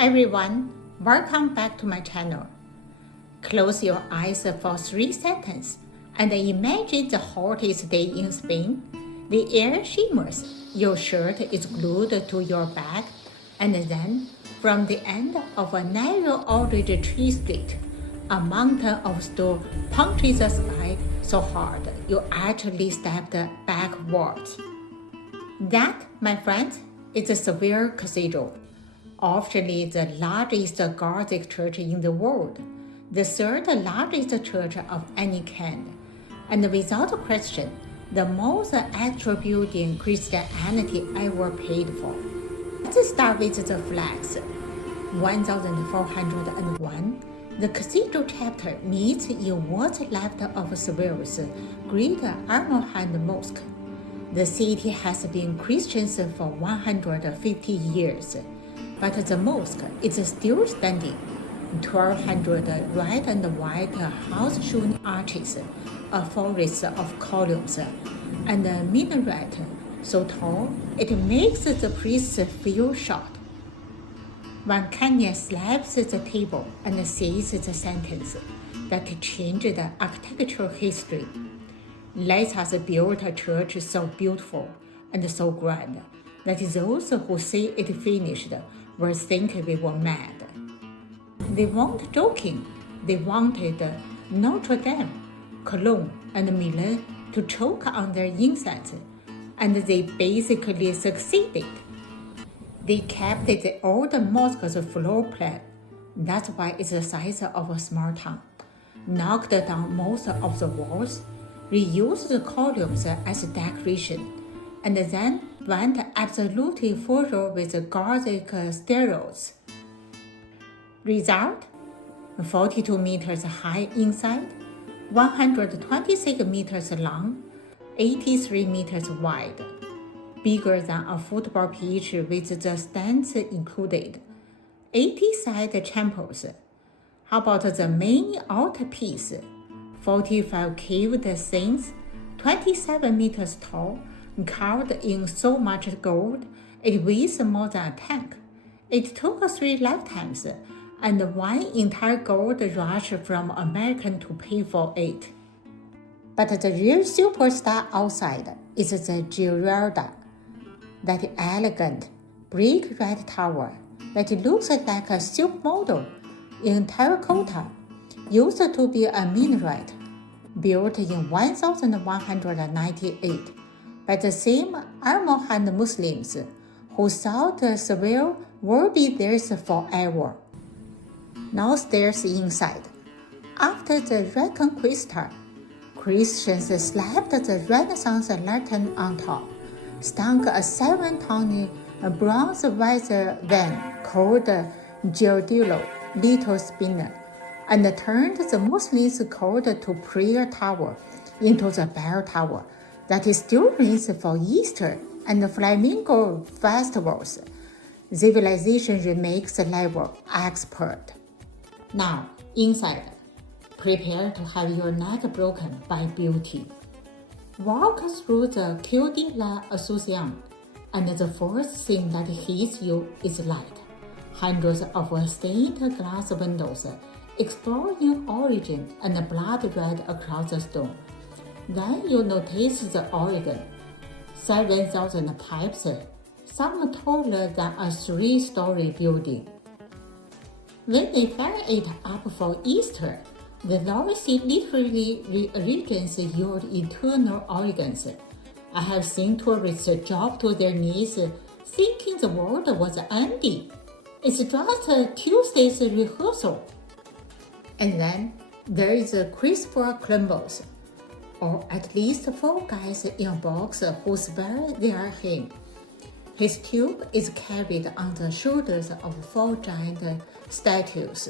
Everyone, welcome back to my channel. Close your eyes for 3 seconds and imagine the hottest day in Spain. The air shimmers, your shirt is glued to your back, and then from the end of a narrow orange tree street, a mountain of snow punctures the sky so hard you actually stepped backwards. That, my friends, is the Sevilla Cathedral, officially the largest Gothic church in the world, the third largest church of any kind, and without question, the most actual building Christianity ever paid for. Let's start with the flags. 1401, the cathedral chapter meets in what's left of Sevilla's great Almohad Mosque. The city has been Christian for 150 years, but the mosque is still standing. 1,200 red and white house-hewn arches, a forest of columns, and a minaret so tall it makes the priests feel short. One Kenyan slaps the table and says the sentence that changed architectural history. Let us build a church so beautiful and so grand that those who see it finished will think we were mad. They weren't joking. They wanted Notre Dame, Cologne, and Milan to choke on their incense, and they basically succeeded. They kept the old mosque's floor plan. That's why it's the size of a small town. Knocked down most of the walls, reused the columns as decoration, and then went absolutely full with the Gothic steroids. Result? 42 meters high inside, 126 meters long, 83 meters wide, bigger than a football pitch with the stands included, 80 side chapels. How about the main altarpiece? 45 caved saints, 27 meters tall, carved in so much gold, it weighs more than a tank. It took 3 lifetimes and 1 entire gold rush from American to pay for it. But the real superstar outside is the Giralda, that elegant brick red tower that looks like a silk model in terracotta, used to be a minaret, built in 1198 by the same Almohad Muslims who thought Seville would be theirs forever. Now stairs inside. After the Reconquista, Christians slapped the Renaissance lantern on top, stunk a 7-ton bronze weather van called Giralda, Little Spinner, and turned the Muslims' call to prayer tower into the bell tower that still rings for Easter and flamingo festivals. Civilization remakes level expert. Now, inside, prepare to have your neck broken by beauty. Walk through the Quai de l'Ascension, and the first thing that hits you is light. Hundreds of stained glass windows, exploring origin and blood red across the stone. Then you notice the organ. 7,000 pipes, some taller than a 3-story building. When they fire it up for Easter, the Lord literally rearranges your internal organs. I have seen tourists drop to their knees thinking the world was ending. It's just Tuesday's rehearsal. And then there is Christopher Columbus, or at least 4 guys in a box who swear they are him. His tube is carried on the shoulders of 4 giant statues,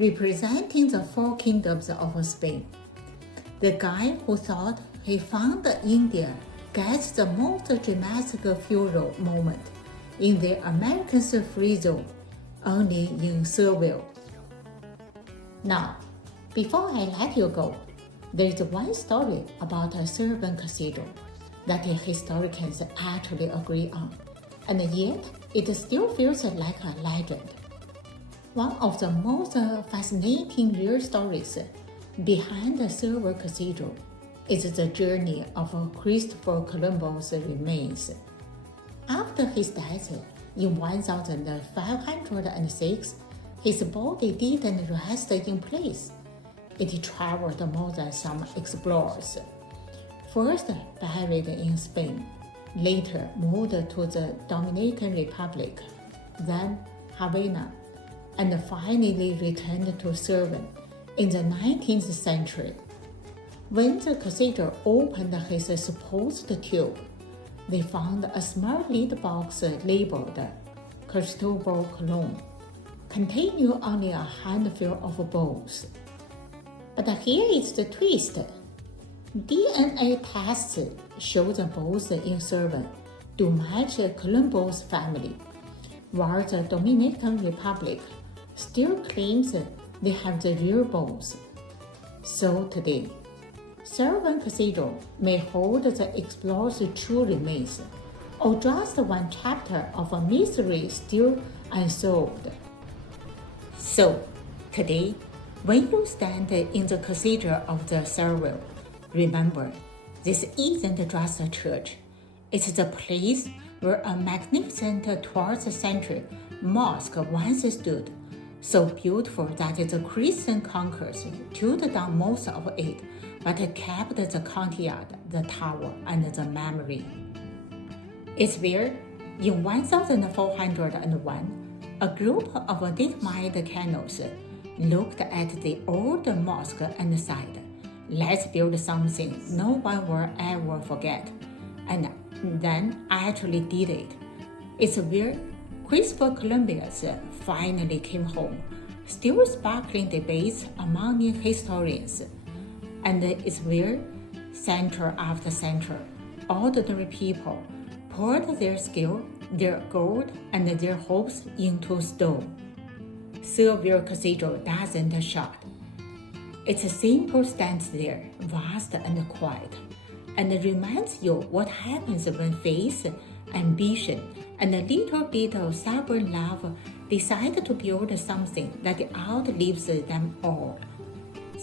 representing the 4 kingdoms of Spain. The guy who thought he found India gets the most dramatic funeral moment in the Americans' free zone, only in Seville. Now, before I let you go, there is one story about a Sevilla Cathedral that historians actually agree on, and yet it still feels like a legend. One of the most fascinating real stories behind the Sevilla Cathedral is the journey of Christopher Columbus' remains. After his death in 1506, his body didn't rest in place. It traveled more than some explorers. First buried in Spain, later moved to the Dominican Republic, then Havana, and finally returned to Seville in the 19th century. When the cathedral opened his supposed tomb, they found a small lead box labeled Cristobal Colon, containing only a handful of bones. But here is the twist. DNA tests show the bones in Seville do match Columbus' family, while the Dominican Republic still claims they have the real bones. So today, Sevilla Cathedral may hold the explorer's true remains, or just one chapter of a mystery still unsolved. So, today, when you stand in the Cathedral of the Seville, remember, this isn't just a church. It's the place where a magnificent 12th century mosque once stood, so beautiful that the Christian conquerors took down most of it, but kept the courtyard, the tower, and the memory. It's where, in 1401, a group of determined canons looked at the old mosque and said, "Let's build something no one will ever forget," and then actually did it. It's where Christopher Columbus finally came home, still sparkling debates among historians. And it's where, century after century, ordinary people poured their skill, their gold, and their hopes into stone. Sevilla Cathedral doesn't shout. Its simple stands there, vast and quiet, and reminds you what happens when faith, ambition, and a little bit of stubborn love decide to build something that outlives them all.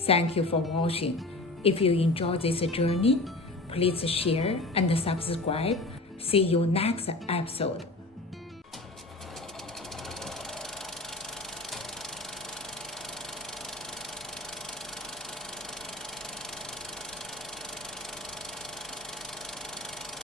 Thank you for watching. If you enjoyed this journey, please share and subscribe. See you next episode.